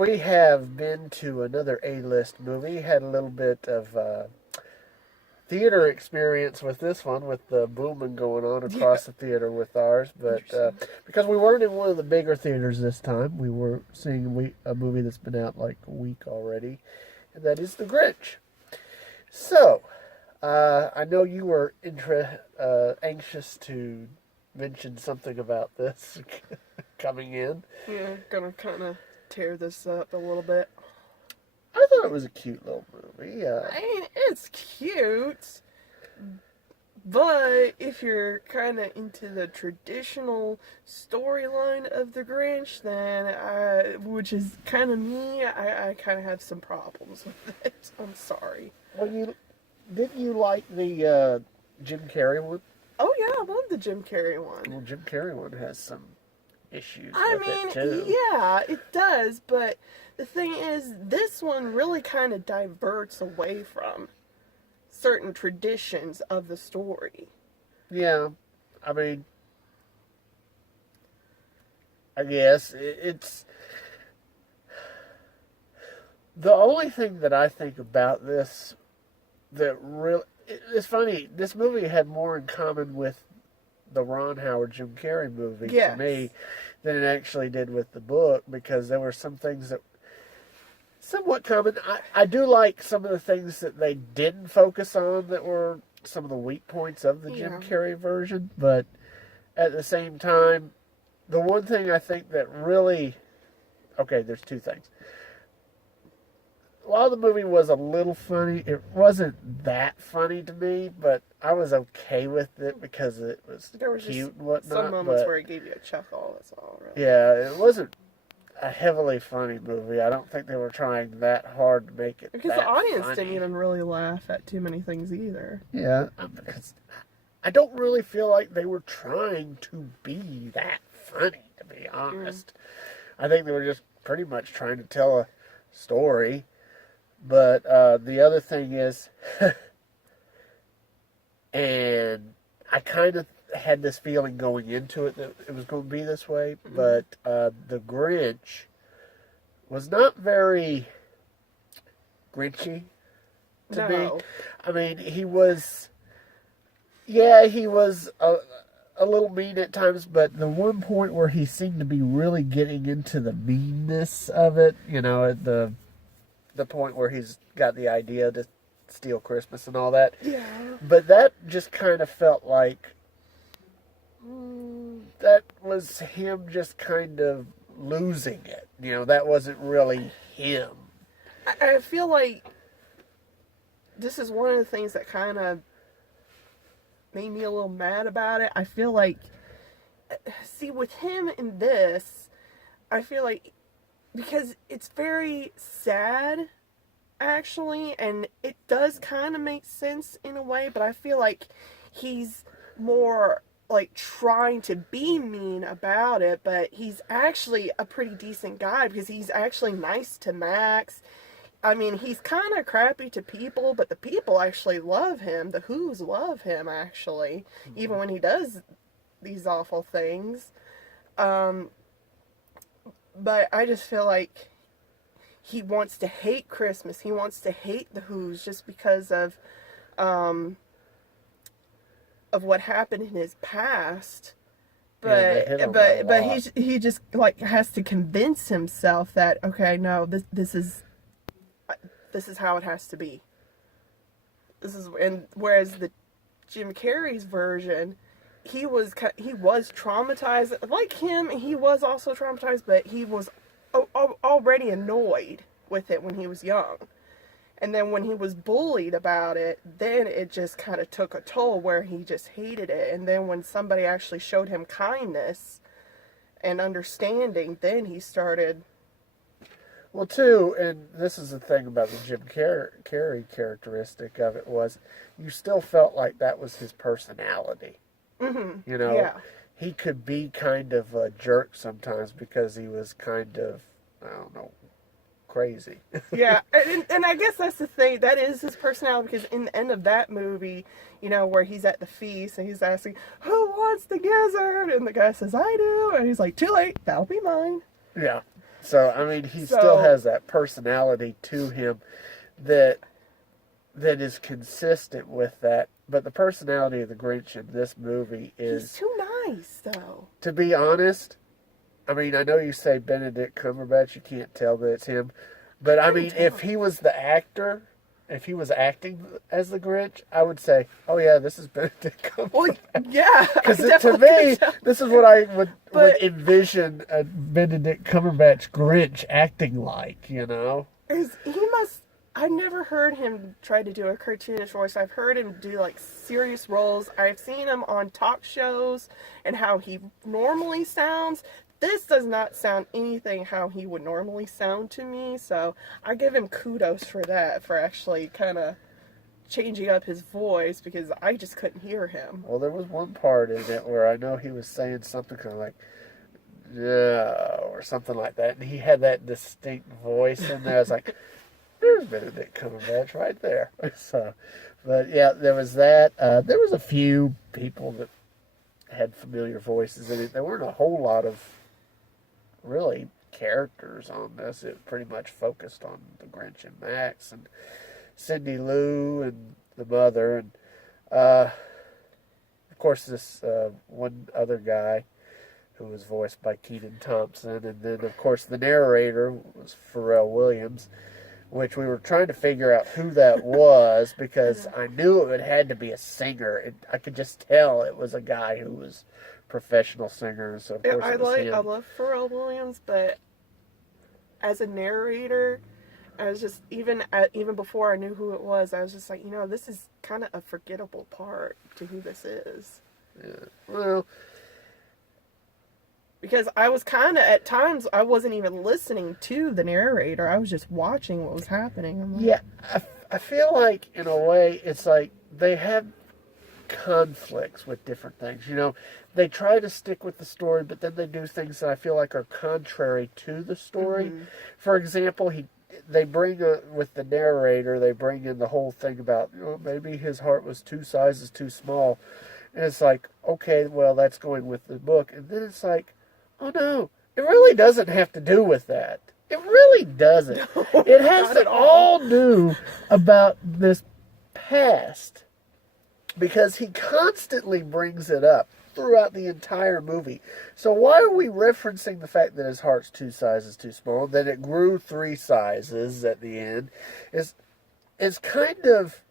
we have been to another A-list movie. Had a little bit of theater experience with this one, with the booming going on across the theater with ours. But because we weren't in one of the bigger theaters this time, we were seeing a movie that's been out like a week already, and that is The Grinch. So, I know you were anxious to mention something about this coming in. Yeah, gonna kind of tear this up a little bit. I thought it was a cute little movie. I mean, it's cute, but if you're kind of into the traditional storyline of the Grinch, then which is kind of me, I kind of have some problems with it. I'm sorry. Well, didn't you like the Jim Carrey one? Oh yeah, I love the Jim Carrey one. Well, Jim Carrey one has some issues I with mean, it too. yeah, it does, but the thing is, this one really kind of diverts away from certain traditions of the story. Yeah, I mean, I guess it's the only thing that I think about this that really, it's funny. This movie had more in common with the Ron Howard Jim Carrey movie to me than it actually did with the book, because there were some things that somewhat common. I do like some of the things that they didn't focus on that were some of the weak points of the Jim Carrey version, but at the same time, the one thing I think that really, there's two things. While the movie was a little funny, it wasn't that funny to me, but I was okay with it because it was cute and whatnot. Some moments where it gave you a chuckle, that's all, really. Yeah, it wasn't a heavily funny movie. I don't think they were trying that hard to make it because that the audience funny. Didn't even really laugh at too many things either. Yeah, because I don't really feel like they were trying to be that funny, to be honest. I think they were just pretty much trying to tell a story. But the other thing is, and I kind of had this feeling going into it that it was going to be this way, but the Grinch was not very Grinchy to me. I mean, he was a little mean at times, but the one point where he seemed to be really getting into the meanness of it, at the point where he's got the idea to steal Christmas and all that. Yeah. But that just kind of felt like that was him just kind of losing it. That wasn't really him. I feel like this is one of the things that kind of made me a little mad about it. I feel like, see, with him in this, I feel like, because it's very sad, actually, and it does kind of make sense in a way, but I feel like he's more like trying to be mean about it, but he's actually a pretty decent guy because he's actually nice to Max. I mean, he's kind of crappy to people, but the people actually love him. The Who's love him, actually, even when he does these awful things. But I just feel like he wants to hate Christmas. He wants to hate the Who's just because of what happened in his past. But he just like has to convince himself that, okay, no, this is how it has to be. Whereas the Jim Carrey's version, he was traumatized. Like him, he was also traumatized, but he was already annoyed with it when he was young. And then when he was bullied about it, then it just kind of took a toll where he just hated it. And then when somebody actually showed him kindness and understanding, then he started... Well, too, and this is the thing about the Jim Carrey characteristic of it, was you still felt like that was his personality. Mm-hmm. He could be kind of a jerk sometimes because he was kind of, I don't know, crazy. Yeah, and I guess that's the thing. That is his personality, because in the end of that movie, where he's at the feast and he's asking, who wants the gizzard? And the guy says, I do. And he's like, too late, that'll be mine. Yeah. So I mean, he So- still has that personality to him that is consistent with that. But the personality of the Grinch in this movie He's is, too nice, though. to be honest, I mean, I know you say Benedict Cumberbatch, you can't tell that it's him. But I mean, if he was the actor, if he was acting as the Grinch, I would say, oh yeah, this is Benedict Cumberbatch. Well, yeah. Because I to definitely me, could tell. this is what I would But- envision a Benedict Cumberbatch Grinch acting like, you know? He must. I've never heard him try to do a cartoonish voice. I've heard him do like serious roles. I've seen him on talk shows and how he normally sounds. This does not sound anything how he would normally sound to me. So I give him kudos for that, for actually kind of changing up his voice, because I just couldn't hear him. Well, there was one part in it where I know he was saying something kind of like, yeah, or something like that. And he had that distinct voice in there. I was like, there's Benedict Cumberbatch right there. So, but yeah, there was that. There was a few people that had familiar voices in it. There weren't a whole lot of really characters on this. It pretty much focused on the Grinch and Max and Cindy Lou and the mother, and of course this one other guy who was voiced by Kenan Thompson, and then of course the narrator was Pharrell Williams, which we were trying to figure out who that was because I knew it had to be a singer. I could just tell it was a guy who was a professional singer, so of course I it was him. love Pharrell Williams, but as a narrator, I was just even before I knew who it was, I was just like, this is kind of a forgettable part to who this is. Yeah. Well, because I was kind of, at times, I wasn't even listening to the narrator. I was just watching what was happening. I'm like, yeah, I feel like in a way it's like they have conflicts with different things. They try to stick with the story, but then they do things that I feel like are contrary to the story. Mm-hmm. For example, they bring with the narrator, they bring in the whole thing about maybe his heart was 2 sizes too small, and it's like, okay, well that's going with the book, and then it's like, oh no, it really doesn't have to do with that. It really doesn't. No, it has not to at all. do about this past, because he constantly brings it up throughout the entire movie. So why are we referencing the fact that his heart's 2 sizes too small, that it grew 3 sizes at the end, is kind of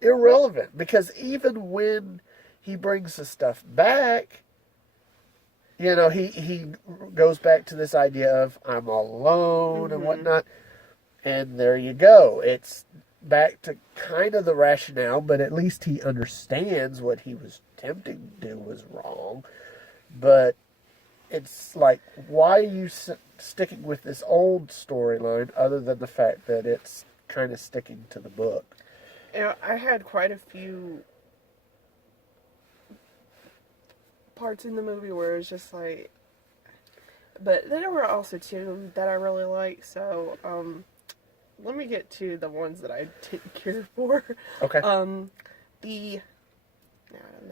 irrelevant, because even when he brings the stuff back, he goes back to this idea of I'm all alone and whatnot, and there you go. It's back to kind of the rationale, but at least he understands what he was attempting to do was wrong. But it's like, why are you sticking with this old storyline other than the fact that it's kind of sticking to the book? I had quite a few parts in the movie where it was just like, but there were also two that I really liked. So let me get to the ones that I didn't care for. Okay. Now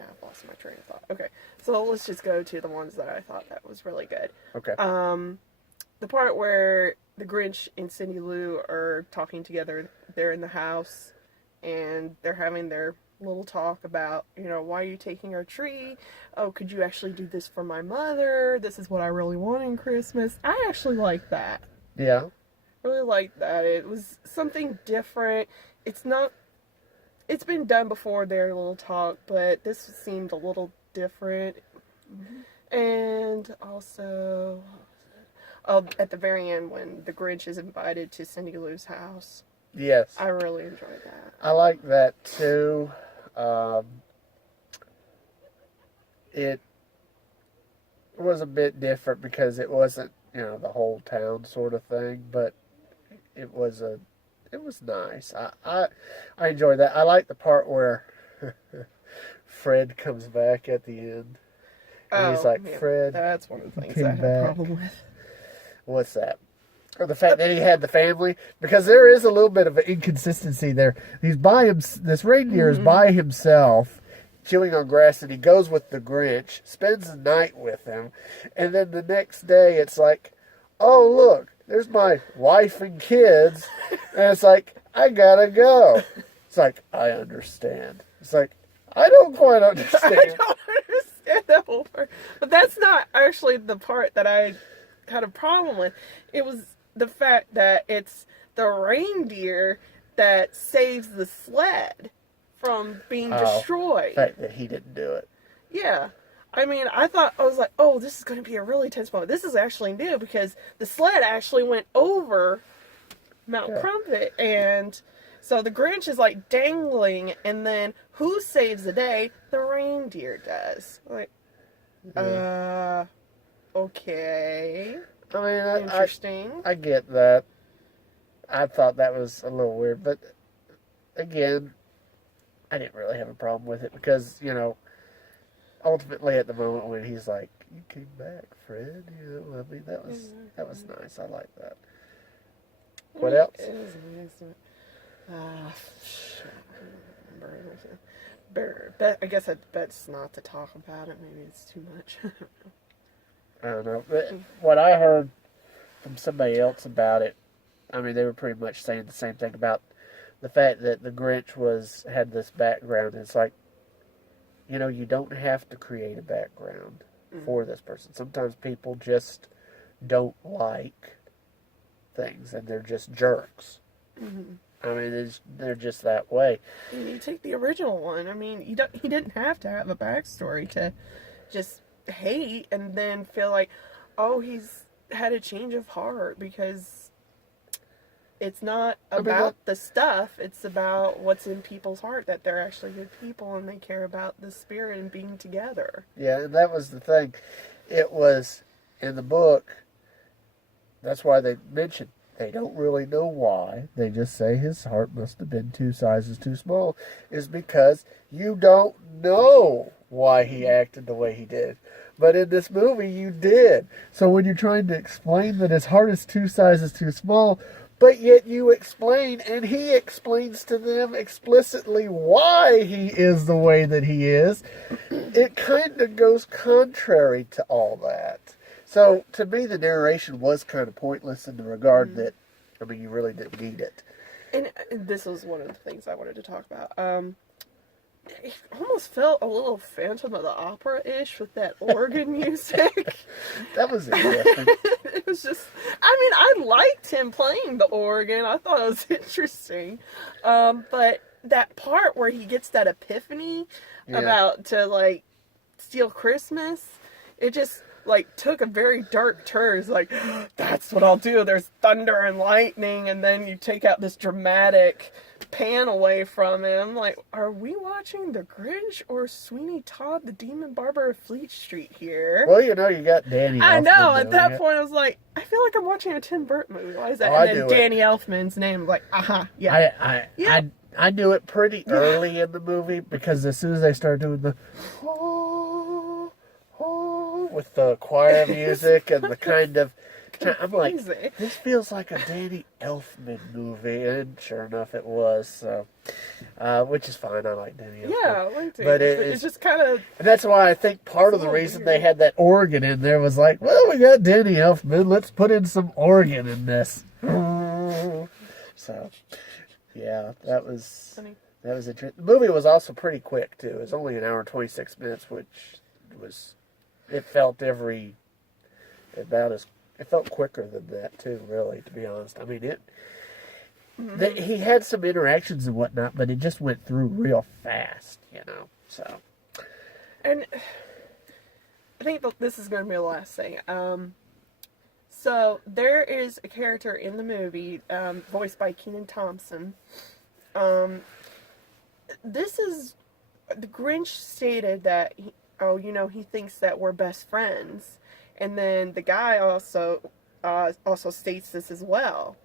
I've lost my train of thought. Okay, so let's just go to the ones that I thought that was really good. Okay. The part where the Grinch and Cindy Lou are talking together, they're in the house, and they're having their little talk about, why are you taking our tree? Oh, could you actually do this for my mother? This is what I really want in Christmas. I actually like that. Yeah. Really like that. It was something different. It's been done before, their little talk, but this seemed a little different. Mm-hmm. And also, at the very end when the Grinch is invited to Cindy Lou's house. Yes. I really enjoyed that. I like that too. It was a bit different because it wasn't, the whole town sort of thing, but it was nice. I enjoyed that. I like the part where Fred comes back at the end. And he's like, yeah, Fred, that's one of the things came I had back. a problem with. What's that? Or the fact that he had the family, because there is a little bit of an inconsistency there. He's by him. This reindeer is by himself, chewing on grass, and he goes with the Grinch, spends the night with him, and then the next day it's like, oh, look, there's my wife and kids. And it's like, I gotta go. It's like, I understand. It's like, I don't quite understand. I don't understand that whole part. But that's not actually the part that I had a problem with. It was the fact that it's the reindeer that saves the sled from being destroyed. The fact that he didn't do it. Yeah. I mean, I was like, oh, this is going to be a really tense moment. This is actually new because the sled actually went over Mount Crumpet, and so the Grinch is like dangling, and then who saves the day? The reindeer does. Like, okay. I mean, Interesting. I get that. I thought that was a little weird, but again, I didn't really have a problem with it because, you know, ultimately at the moment when he's like, "You came back, Fred," you know, I mean, that was nice. I like that. What else? I guess that's best not to talk about it. Maybe it's too much. I don't know. But what I heard from somebody else about it, I mean, they were pretty much saying the same thing about the fact that the Grinch had this background. It's like, you know, you don't have to create a background for this person. Sometimes people just don't like things, and they're just jerks. Mm-hmm. I mean, they're just that way. You take the original one. I mean, he didn't have to have a backstory to just hate and then feel like, oh, he's had a change of heart, because it's not about the stuff. It's about what's in people's heart, that they're actually good people and they care about the spirit and being together. Yeah, and that was the thing. It was in the book. That's why they mentioned they don't really know why. They just say his heart must have been 2 sizes too small. Is because you don't know why he acted the way he did. But in this movie, you did. So when you're trying to explain that his heart is 2 sizes too small, but yet you explain, and he explains to them explicitly why he is the way that he is, it kind of goes contrary to all that. So, to me, the narration was kind of pointless in the regard that, I mean, you really didn't need it. And this was one of the things I wanted to talk about. It almost felt a little Phantom of the Opera-ish with that organ music. That was interesting. It was just, I mean, I liked him playing the organ. I thought it was interesting. But that part where he gets that epiphany about to, like, steal Christmas, it just, like, took a very dark turn. It's like, that's what I'll do. There's thunder and lightning, and then you take out this dramatic pan away from him. Like, are we watching The Grinch or Sweeney Todd, the Demon Barber of Fleet Street here? Well, you know, you got Danny Elfman. I know, at that point I was like, I feel like I'm watching a Tim Burton movie. Why is that? And then Danny Elfman's name, like, yeah. I knew it pretty early in the movie, because as soon as they started doing the with the choir music and the kind of, I'm like, this feels like a Danny Elfman movie, and sure enough, it was. So, which is fine. I like Danny Elfman. Yeah, I liked it. But it's just kind of, and that's why I think part of the reason they had that organ in there was like, well, we got Danny Elfman, let's put in some organ in this. So, yeah, that was interesting. The movie was also pretty quick too. It was only an hour and 26 minutes, which was. It felt it felt quicker than that too, really, to be honest. I mean, he had some interactions and whatnot, but it just went through real fast, you know, so. And I think this is going to be the last thing. So there is a character in the movie, voiced by Kenan Thompson. The Grinch stated that he thinks that we're best friends. And then the guy also states this as well.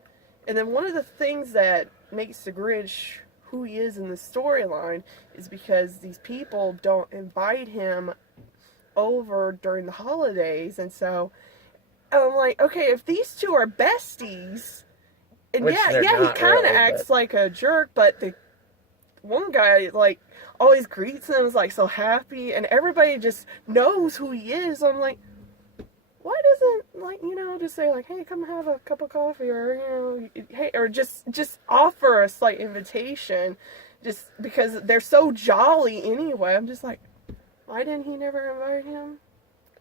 And then one of the things that makes the Grinch who he is in the storyline is because these people don't invite him over during the holidays. And so I'm like, okay, if these two are besties, and he kind of acts like a jerk, but the one guy, like, always greets him, is like so happy, and everybody just knows who he is. I'm like, why doesn't like, just say like, hey, come have a cup of coffee, or hey, or just offer a slight invitation, just because they're so jolly anyway. I'm just like, why didn't he never invite him?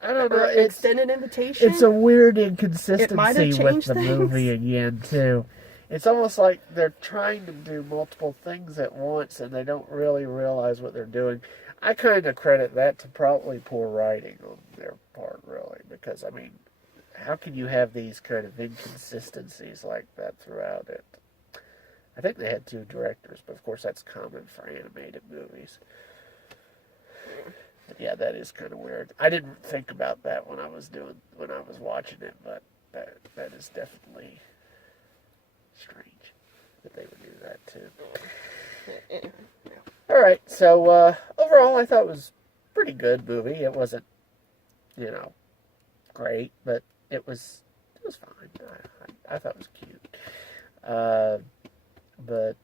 I don't know. Or extend an invitation. It's a weird inconsistency with the things. movie again too. It's almost like they're trying to do multiple things at once, and they don't really realize what they're doing. I kind of credit that to probably poor writing on their part, really, because, I mean, how can you have these kind of inconsistencies like that throughout it? I think they had 2 directors, but of course that's common for animated movies. But yeah, that is kind of weird. I didn't think about that when I was watching it, but that is definitely strange that they would do that too. Alright, so overall I thought it was a pretty good movie. It wasn't, great, but it was fine. I thought it was cute. But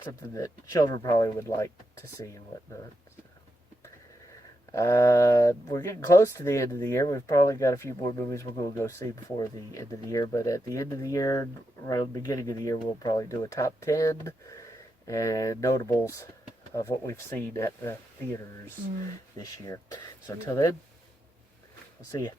something that children probably would like to see and whatnot. We're getting close to the end of the year. We've probably got a few more movies we're going to go see before the end of the year. But at the end of the year, around the beginning of the year, we'll probably do a top 10 and notables of what we've seen at the theaters this year. So until then, we'll see you.